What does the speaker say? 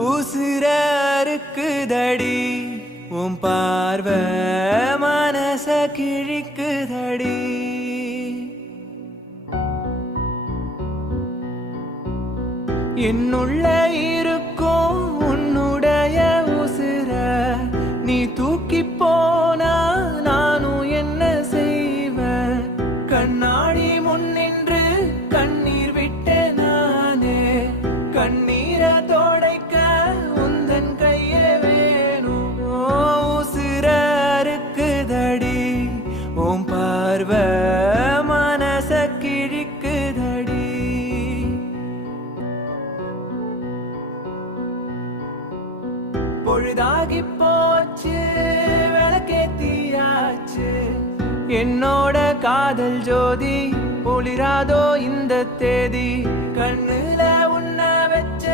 உசுர அறுக்குதடி உன் பார்வை மனச கிழிக்குதடி. என்னுள்ள இருக்கும் உன்னுடைய உசுர நீ தூக்கி போனா நானும் என்ன செய்வேன்? கண்ணாடி முன்னின்று கண்ணீர் விட்ட நானே கண்ணீரை தோடைக்க உந்தன் கையே வேணும். உசுர அறுக்குதடி உன் பார்வை மனச கிழிக்குதடி. பொழுதாகி போச்சு விளக்கேத்தியாச்சு என்னோட காதல் ஜோதி ஒளிராதோ இந்த தேதி. கண்ணுல உன்ன வச்ச